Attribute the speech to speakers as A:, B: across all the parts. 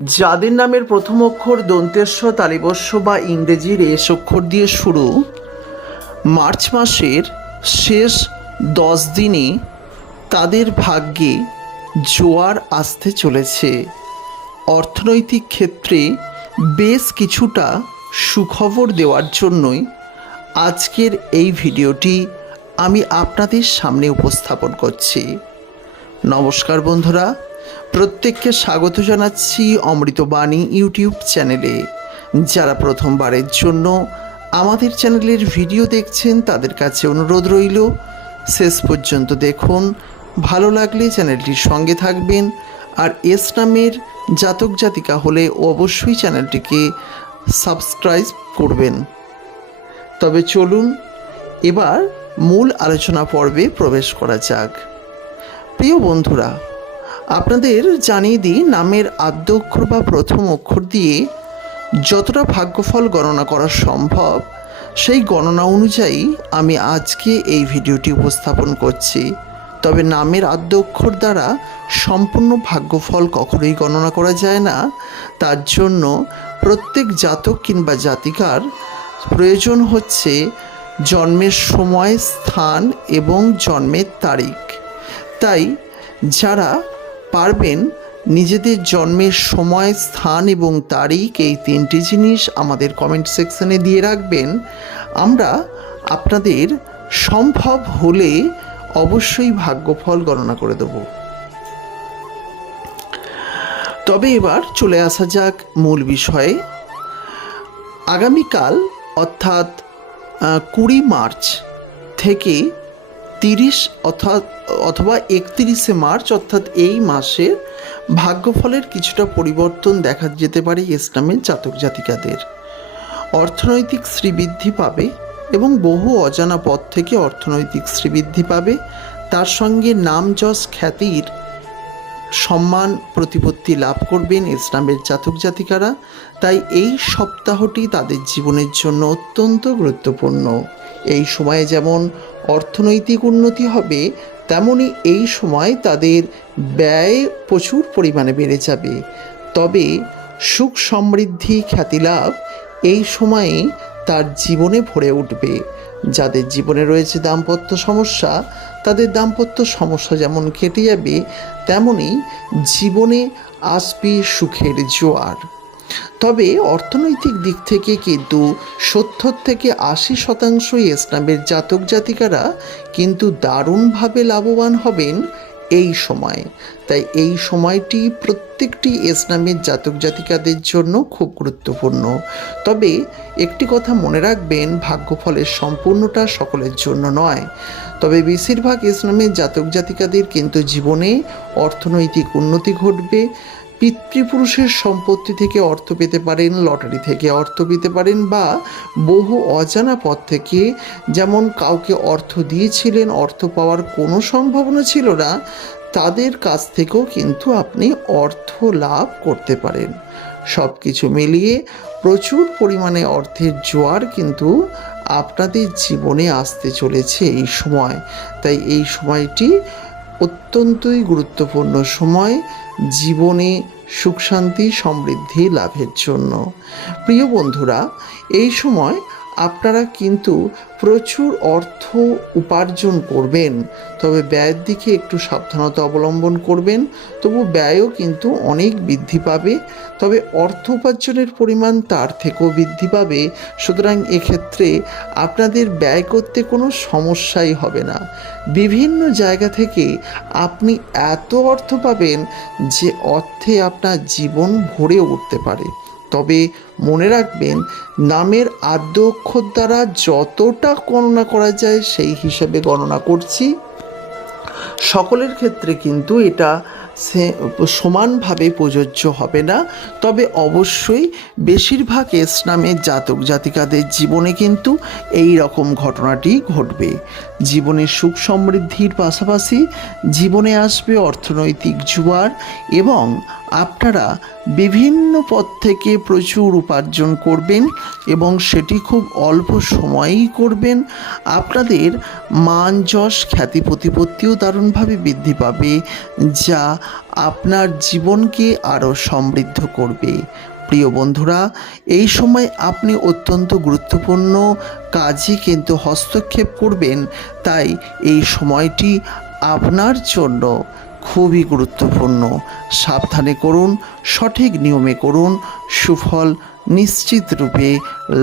A: যাদের নামের প্রথম অক্ষর দন্তেস্ব তালিবস্য বা ইংরেজির এস অক্ষর দিয়ে শুরু, মার্চ মাসের শেষ দশ দিনে তাদের ভাগ্যে জোয়ার আসতে চলেছে। অর্থনৈতিক ক্ষেত্রে বেশ কিছুটা সুখবর দেওয়ার জন্যই আজকের এই ভিডিওটি আমি আপনাদের সামনে উপস্থাপন করছি। নমস্কার বন্ধুরা প্রত্যেককে স্বাগত জানাচ্ছি অমৃতবাণী ইউটিউব চ্যানেলে। যারা প্রথমবারের জন্য আমাদের চ্যানেলের ভিডিও দেখছেন, তাদের কাছে অনুরোধ রইল, শেষ পর্যন্ত দেখুন। ভালো লাগলে চ্যানেলটির সঙ্গে থাকবেন, আর এস নামের জাতক জাতিকা হলে অবশ্যই চ্যানেলটিকে সাবস্ক্রাইব করবেন। তবে চলুন, এবার মূল আলোচনা পর্বে প্রবেশ করা যাক। প্রিয় বন্ধুরা আপনাদের জানিয়ে দিই, নামের আদ্য অক্ষর বা প্রথম অক্ষর দিয়ে যতটা ভাগ্যফল গণনা করা সম্ভব, সেই গণনা অনুযায়ী আমি আজকে এই ভিডিওটি উপস্থাপন করছি। তবে নামের আদ্য অক্ষর দ্বারা সম্পূর্ণ ভাগ্যফল কখনোই গণনা করা যায় না। তার জন্য প্রত্যেক জাতক কিংবা জাতিকার প্রয়োজন হচ্ছে জন্মের সময়, স্থান এবং জন্মের তারিখ। তাই যারা পারবেন নিজেদের জন্মের সময়, স্থান এবং তারিখ এই তিনটি জিনিস আমাদের কমেন্ট সেকশনে দিয়ে রাখবেন। আমরা আপনাদের সম্ভব হলে অবশ্যই ভাগ্যফল গণনা করে দেব। তবে এবার চলে আসা যাক মূল বিষয়ে। আগামীকাল অর্থাৎ কুড়ি মার্চ থেকে তিরিশ অর্থাৎ, অথবা একত্রিশে মার্চ, অর্থাৎ এই মাসের ভাগ্যফলের কিছুটা পরিবর্তন দেখা যেতে পারে ইসলামের জাতক জাতিকাদের। অর্থনৈতিক শ্রীবৃদ্ধি পাবে এবং বহু অজানা পথ থেকে অর্থনৈতিক শ্রীবৃদ্ধি পাবে। তার সঙ্গে নাম যশ খ্যাতির সম্মান, প্রতিপত্তি লাভ করবেন ইসলামের জাতক জাতিকারা। তাই এই সপ্তাহটি তাদের জীবনের জন্য অত্যন্ত গুরুত্বপূর্ণ। এই সময়ে যেমন অর্থনৈতিক উন্নতি হবে, তেমনি এই সময় তাদের ব্যয় প্রচুর পরিমাণে বেড়ে যাবে। তবে সুখ সমৃদ্ধি খ্যাতিলাভ এই সময়ে তার জীবনে ভরে উঠবে। যাদের জীবনে রয়েছে দাম্পত্য সমস্যা তাদের দাম্পত্য সমস্যা যেমন কেটে যাবে তেমনই জীবনে আসবে সুখের জোয়ার। তবে অর্থনৈতিক দিক থেকে কিন্তু সত্তর থেকে আশি শতাংশই ইসলামের জাতক জাতিকারা কিন্তু দারুণভাবে লাভবান হবেন এই সময়। তাই এই সময়টি প্রত্যেকটি ইসলামের জাতক জাতিকাদের জন্য খুব গুরুত্বপূর্ণ। তবে একটি কথা মনে রাখবেন, ভাগ্যফলের সম্পূর্ণটা সকলের জন্য নয়। তবে বেশিরভাগ ইসলামের জাতক জাতিকাদের কিন্তু জীবনে অর্থনৈতিক উন্নতি ঘটবে পিতৃপুরুষের সম্পত্তি থেকে অর্থ পেতে পারেন, লটারি থেকে অর্থ পেতে পারেন বা বহু অজানা পথ থেকে। যেমন কাউকে অর্থ দিয়েছিলেন, অর্থ পাওয়ার কোনো সম্ভাবনা ছিল না, তাদের কাছ থেকেও কিন্তু আপনি অর্থ লাভ করতে পারেন। সব কিছু মিলিয়ে প্রচুর পরিমাণে অর্থের জোয়ার কিন্তু আপনাদের জীবনে আসতে চলেছে এই সময়। তাই এই সময়টি অত্যন্তই গুরুত্বপূর্ণ সময় জীবনে সুখ শান্তি সমৃদ্ধি লাভের জন্য। প্রিয় বন্ধুরা এই সময় আপনারা কিন্তু প্রচুর অর্থ উপার্জন করবেন, তবে ব্যয়ের দিকে একটু সাবধানতা অবলম্বন করবেন, তবু ব্যয়ও কিন্তু অনেক বৃদ্ধি পাবে। তবে অর্থ উপার্জনের পরিমাণ তার থেকেও বৃদ্ধি পাবে, সুতরাং এক্ষেত্রে আপনাদের ব্যয় করতে কোনো সমস্যাই হবে না। বিভিন্ন জায়গা থেকে আপনি এত অর্থ পাবেন যে অর্থে আপনার জীবন ভরে উঠতে পারে। তবে মনে রাখবেন, নামের আদ্য অক্ষর দ্বারা যতটা গণনা করা যায় সেই হিসেবে গণনা করছি। সকলের ক্ষেত্রে কিন্তু এটা সমানভাবে প্রযোজ্য হবে না। তবে অবশ্যই বেশিরভাগ এস ইসলামের জাতক জাতিকাদের জীবনে কিন্তু এই রকম ঘটনাটি ঘটবে। জীবনে সুখ সমৃদ্ধির পাশাপাশি জীবনে আসবে অর্থনৈতিক জুয়ার এবং আপনারা বিভিন্ন পথ থেকে প্রচুর উপার্জন করবেন এবং সেটি খুব অল্প সময়েই করবেন। আপনাদের মান যশ, খ্যাতি প্রতিপত্তিও দারুণভাবে বৃদ্ধি পাবে, যা আপনার জীবনকে আরও সমৃদ্ধ করবে। প্রিয় বন্ধুরা, এই সময় আপনি অত্যন্ত গুরুত্বপূর্ণ কাজে কিন্তু হস্তক্ষেপ করবেন, তাই এই সময়টি আপনার জন্য। খুবই গুরুত্বপূর্ণ। সাবধানে করুন সঠিক নিয়মে করুন সুফল নিশ্চিত রূপে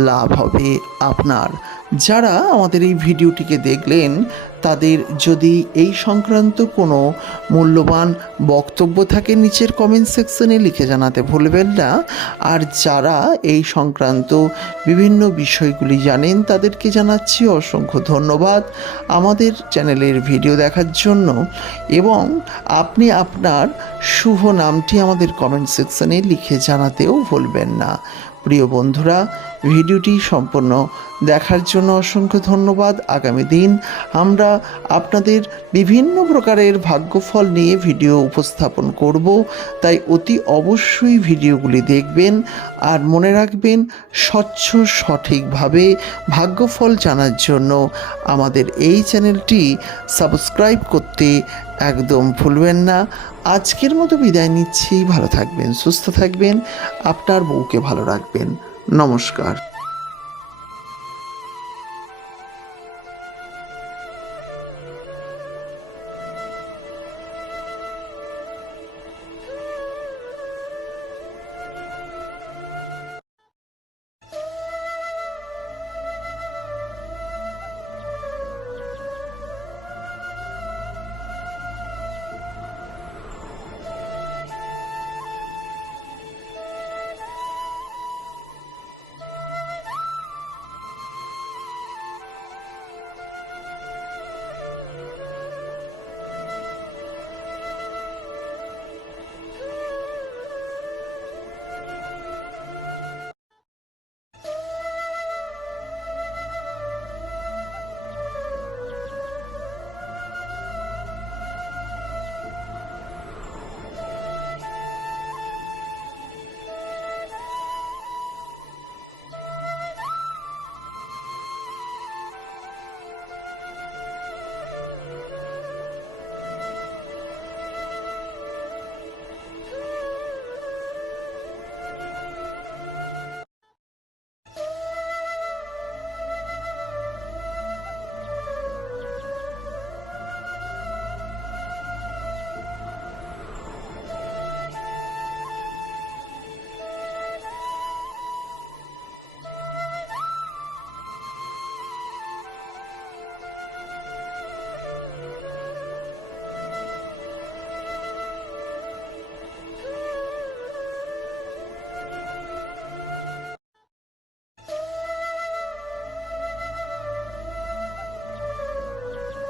A: লাভ হবে আপনার। যারা আমাদের এই ভিডিওটিকে দেখলেন, তাদের যদি এই সংক্রান্ত কোনো মূল্যবান বক্তব্য থাকে, নিচের কমেন্ট সেকশনে লিখে জানাতে ভুলবেন না। আর যারা এই সংক্রান্ত বিভিন্ন বিষয়গুলি জানেন, তাদেরকে জানাচ্ছি অসংখ্য ধন্যবাদ আমাদের চ্যানেলের ভিডিও দেখার জন্য। এবং আপনি আপনার শুভ নামটি আমাদের কমেন্ট সেকশনে লিখে জানাতেও ভুলবেন না। প্রিয় বন্ধুরা ভিডিওটি সম্পূর্ণ দেখার জন্য অসংখ্য ধন্যবাদ। আগামী দিন আমরা আপনাদের বিভিন্ন প্রকারের ভাগ্যফল নিয়ে ভিডিও উপস্থাপন করব, তাই অতি অবশ্যই ভিডিওগুলি দেখবেন আর মনে রাখবেন স্বচ্ছ, সঠিকভাবে ভাগ্যফল জানার জন্য আমাদের এই চ্যানেলটি সাবস্ক্রাইব করতে একদম ভুলবেন না। আজকের মতো বিদায় নিচ্ছি। ভালো থাকবেন, সুস্থ থাকবেন। আপনার বউকে ভালো রাখবেন। নমস্কার